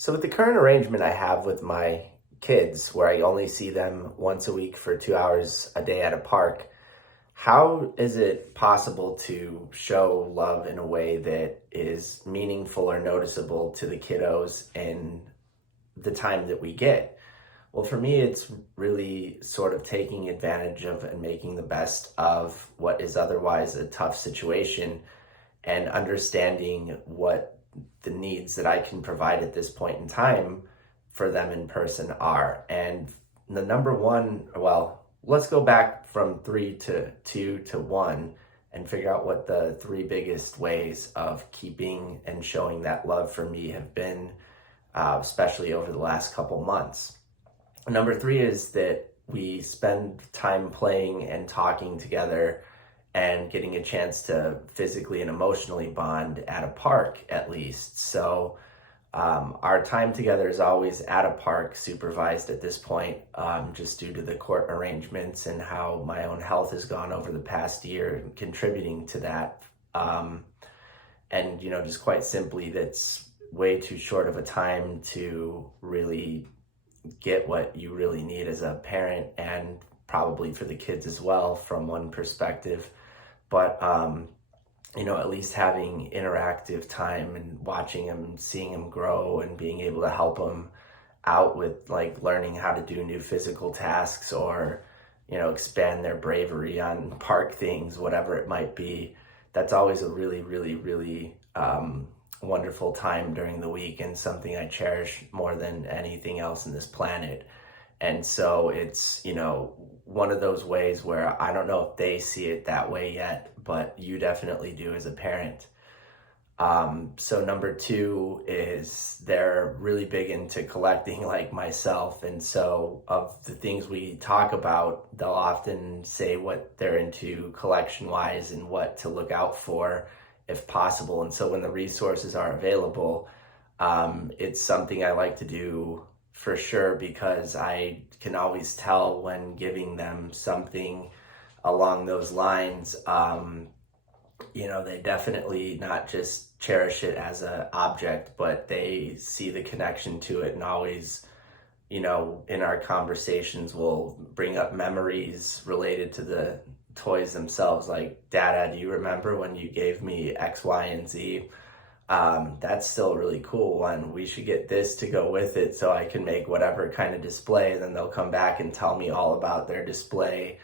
So with the current arrangement I have with my kids, where I only see them once a week for 2 hours a day at a park, how is it possible to show love in a way that is meaningful or noticeable to the kiddos in the time that we get? Well, for me, it's really sort of taking advantage of and making the best of what is otherwise a tough situation and understanding what the needs that I can provide at this point in time for them in person are. And the number one, well, let's go back from three to two to one and figure out what the three biggest ways of keeping and showing that love for me have been, especially over the last couple months. Number three is that we spend time playing and talking together and getting a chance to physically and emotionally bond at a park at least. So our time together is always at a park, supervised at this point, just due to the court arrangements and how my own health has gone over the past year, contributing to that. And, just quite simply, that's way too short of a time to really get what you really need as a parent, and probably for the kids as well from one perspective. But at least having interactive time and watching them, seeing them grow, and being able to help them out with like learning how to do new physical tasks, or expand their bravery on park things, whatever it might be. That's always a really, really, really wonderful time during the week, and something I cherish more than anything else in this planet. And so it's, one of those ways where I don't know if they see it that way yet, but you definitely do as a parent. So number two is they're really big into collecting like myself. And so of the things we talk about, they'll often say what they're into collection wise and what to look out for if possible. And so when the resources are available, it's something I like to do for sure, because I can always tell when giving them something along those lines. They definitely not just cherish it as an object, but they see the connection to it, and always, in our conversations, will bring up memories related to the toys themselves. Like, Dada, do you remember when you gave me X, Y, and Z? That's still a really cool one. We should get this to go with it so I can make whatever kind of display. And then they'll come back and tell me all about their display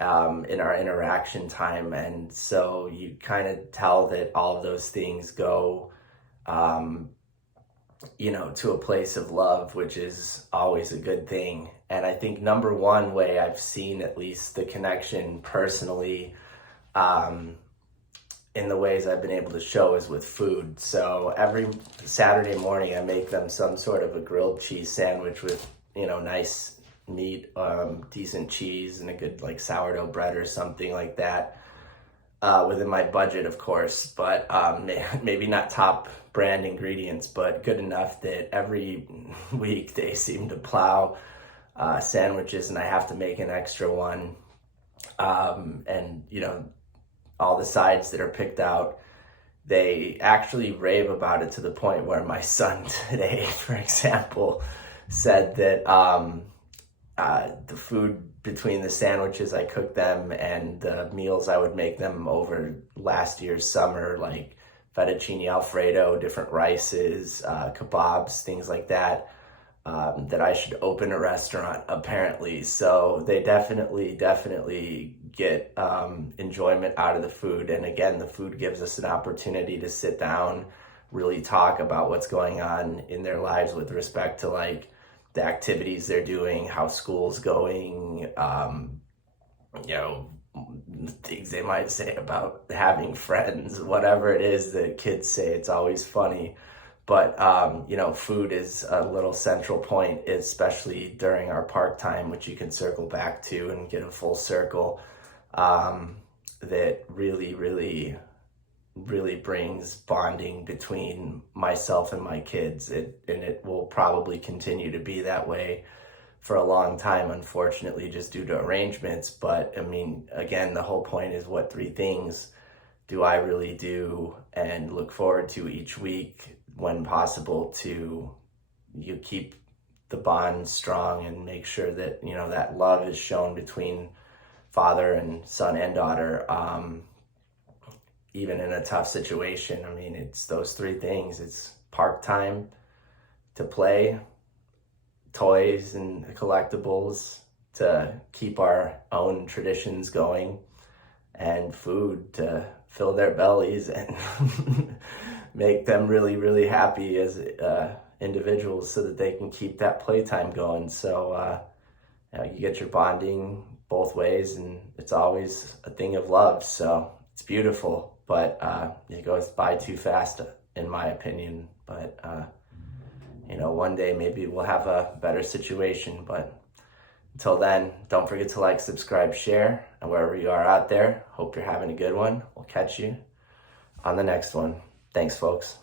in our interaction time. And so you kind of tell that all of those things go, to a place of love, which is always a good thing. And I think number one way I've seen at least the connection personally, in the ways I've been able to show, is with food. So every Saturday morning I make them some sort of a grilled cheese sandwich with, nice meat, decent cheese, and a good like sourdough bread or something like that, within my budget, of course, but maybe not top brand ingredients, but good enough that every week they seem to plow sandwiches and I have to make an extra one. And all the sides that are picked out, they actually rave about it, to the point where my son today, for example, said that the food between the sandwiches I cooked them and the meals I would make them over last year's summer, like fettuccine Alfredo, different rices, kebabs, things like that, that I should open a restaurant, apparently. So they definitely get enjoyment out of the food. And again, the food gives us an opportunity to sit down, really talk about what's going on in their lives with respect to like the activities they're doing, how school's going, things they might say about having friends, whatever it is that kids say. It's always funny. But, food is a little central point, especially during our park time, which you can circle back to and get a full circle, that really, really, really brings bonding between myself and my kids. And it will probably continue to be that way for a long time, unfortunately, just due to arrangements. But I mean, again, the whole point is, what three things do I really do and look forward to each week when possible to you keep the bond strong and make sure that, you know, that love is shown between father and son and daughter, even in a tough situation. I mean, it's those three things. It's park time to play, toys and collectibles to keep our own traditions going, and food to fill their bellies and make them really, really happy as individuals so that they can keep that playtime going. So you know, you get your bonding both ways, and it's always a thing of love. So it's beautiful, but it goes by too fast, in my opinion. But you know, one day maybe we'll have a better situation. But until then, don't forget to like, subscribe, share, and wherever you are out there, hope you're having a good one. We'll catch you on the next one. Thanks, folks.